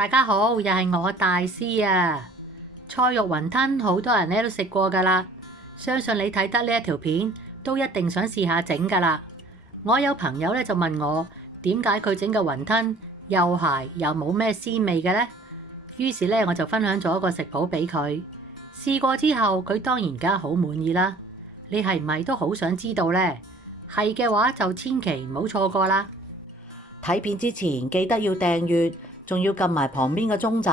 大家好，又係我大師啊！菜肉雲吞好多人咧都食過㗎啦，相信你睇得呢一條片都一定想試下整㗎啦。我有朋友咧就問我點解佢整嘅雲吞又鹹又冇咩鮮味嘅呢？於是咧我就分享咗一個食譜俾佢，試過之後佢當然梗係好滿意啦。你係唔係都好想知道呢？係嘅話就千祈唔好錯過啦！睇片之前記得要訂閱，仲要撳埋旁邊嘅鐘仔，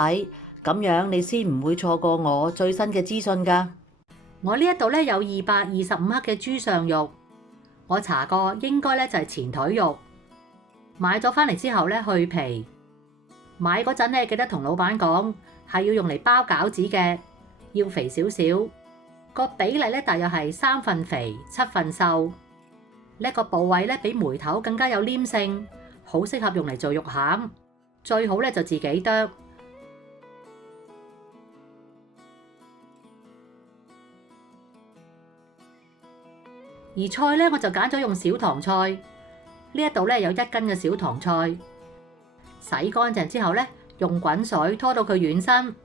咁樣你先唔會錯過我最新嘅資訊㗎。我呢一度咧有225克嘅豬上肉，我查過應該咧就係前腿肉。買咗返嚟之後咧去皮，買嗰陣咧記得同老闆講係要用嚟包餃子嘅，要肥少少，個比例咧大約係3份肥7份瘦。呢個部位咧比梅頭更加有黏性，好適合用嚟做肉餡，最好咧就自己剁。而菜咧我就揀咗用小棠菜，呢一度咧有1斤嘅小棠菜，洗乾淨之後咧用滾水拖到佢軟身，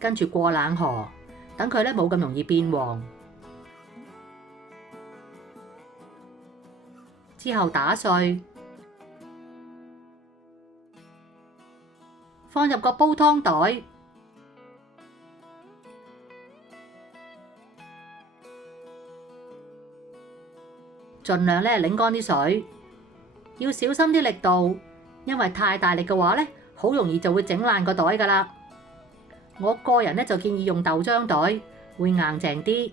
跟住過冷河，等佢咧冇咁容易變黃。之後打碎，放入個煲湯袋，盡量咧擰乾啲水，要小心啲力度，因為太大力嘅話咧，好容易就會整爛個袋㗎喇。我個人咧就建議用豆漿袋，會硬淨啲。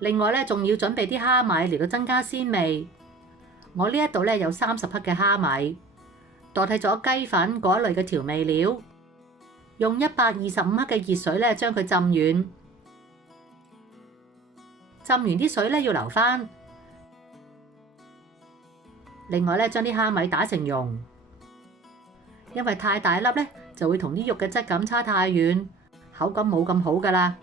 另外咧，仲要準備啲蝦米嚟到增加鮮味。我呢一度咧有30克嘅蝦米，代替咗雞粉嗰一類嘅調味料，用125克嘅熱水咧將佢浸軟。浸完啲水咧要留返。另外咧，將啲蝦米打成蓉，因為太大粒咧就會同啲肉嘅質感差太遠，口感冇咁好㗎喇。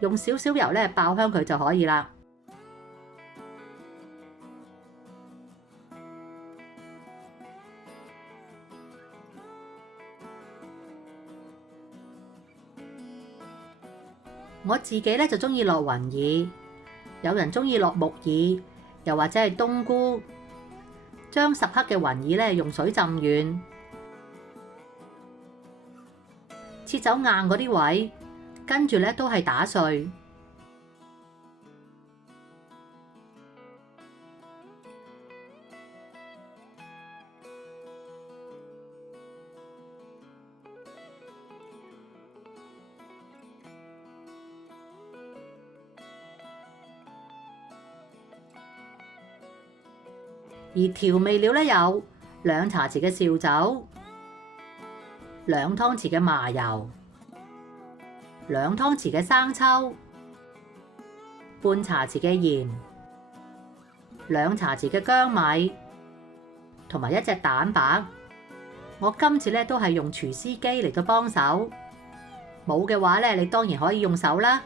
用少少油咧爆香佢就可以啦。我自己咧就中意落雲耳，有人中意落木耳，又或者係冬菇。將10克嘅雲耳咧用水浸軟，切走硬嗰啲位。跟住咧都係打碎，而調味料咧有2茶匙嘅紹酒、2湯匙嘅麻油、2湯匙嘅生抽、半茶匙嘅鹽、2茶匙嘅薑米、同埋1隻蛋白。我今次咧都係用廚師機嚟到幫手，冇嘅話咧，你當然可以用手啦。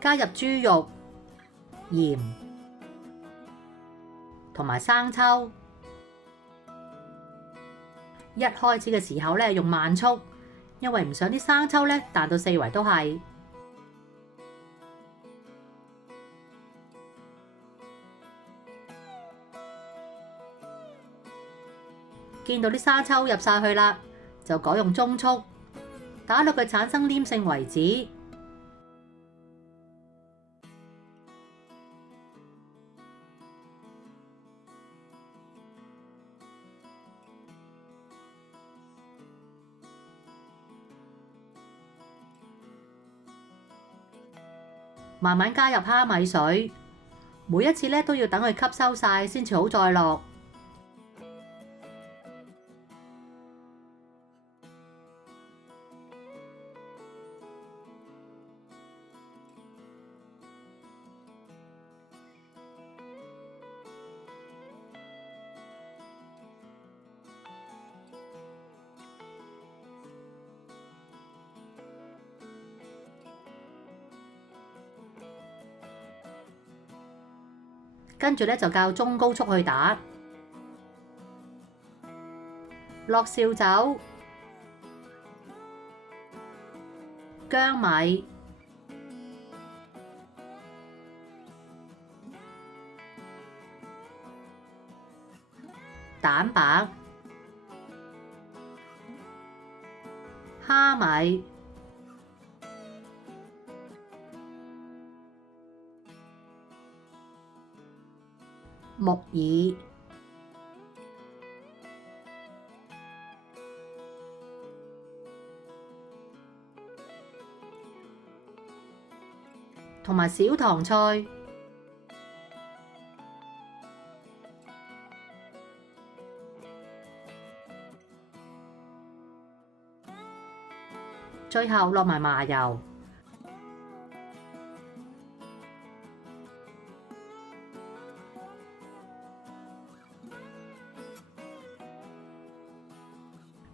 加入豬肉、鹽同埋生抽。一開始嘅時候咧，用慢速，因為唔想啲生抽咧彈到四圍都係。見到啲生抽入晒去啦，就改用中速，打到佢產生黏性為止。慢慢加入蝦米水，每一次咧都要等佢吸收晒先至好再落。跟住咧就較中高速去打，落紹酒、薑米、蛋白、蝦米、木耳、同埋小棠菜，最後落埋麻油。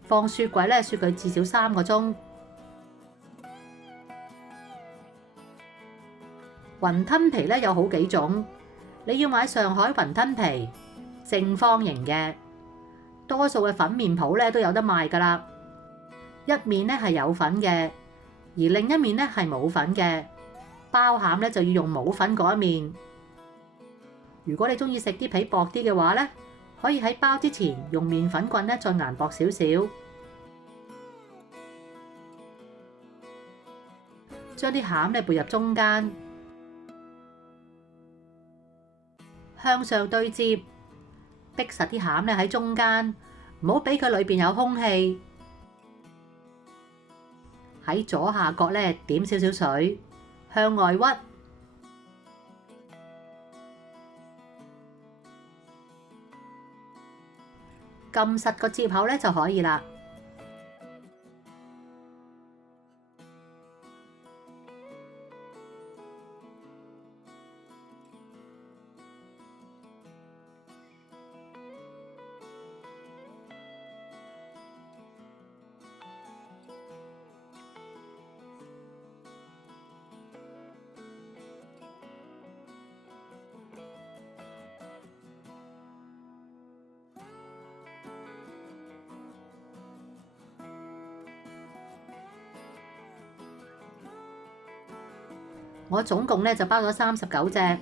放雪櫃咧，雪佢至少3個鐘。雲吞皮咧有好幾種，你要買上海雲吞皮，正方形嘅，多數嘅粉麵鋪咧都有得賣㗎啦。一面咧係有粉嘅，而另一面咧係冇粉嘅。包餡咧就要用冇粉嗰一面。如果你中意食啲皮薄啲嘅話咧，可以喺包之前用麵粉棍咧再研薄少少，將啲餡咧撥入中間，向上對接，逼實啲餡咧喺中間，唔好俾佢裏邊有空氣。喺左下角咧點少少水，向外屈，撳實個接口咧就可以啦。我總共咧就包咗39隻，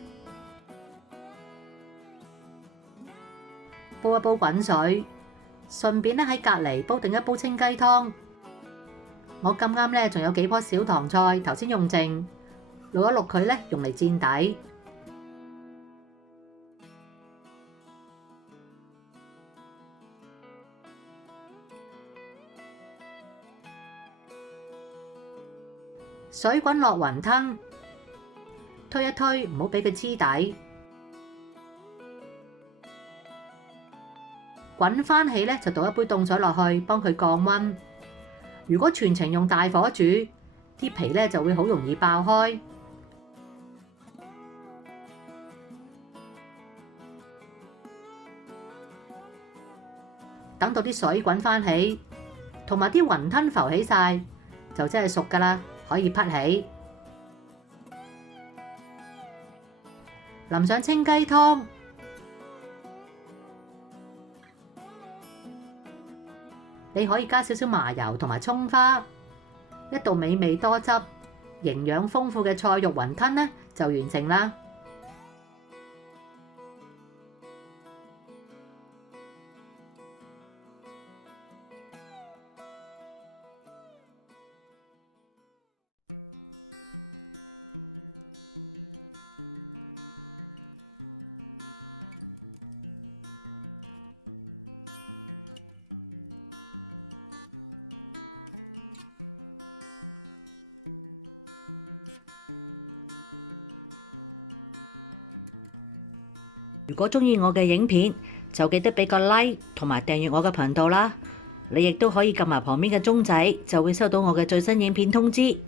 煲一煲滾水，順便咧喺隔離煲定一煲清雞湯。我咁啱咧仲有幾棵小棠菜，頭先用剩，淥一淥佢咧，用嚟墊底。水滾落雲吞。推一推，唔好俾佢黐底。滾翻起咧，就倒一杯凍水落去，幫佢降溫。如果全程用大火煮，啲皮咧就會好容易爆開。等到啲水滾返起，同埋啲雲吞浮起晒，就真係熟㗎啦，可以撻起。淋上清雞湯，你可以加少少麻油同埋葱花，一道美味多汁、營養豐富嘅菜肉雲吞呢就完成啦。如果鍾意我嘅影片，就記得俾個 like 同埋訂閱我嘅頻道啦。你亦都可以撳埋旁邊嘅鐘仔，就會收到我嘅最新影片通知。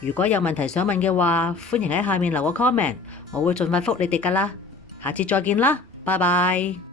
如果有問題想問嘅話，歡迎喺下面留個 comment，我會盡快覆你哋㗎啦。下次再見啦，拜拜。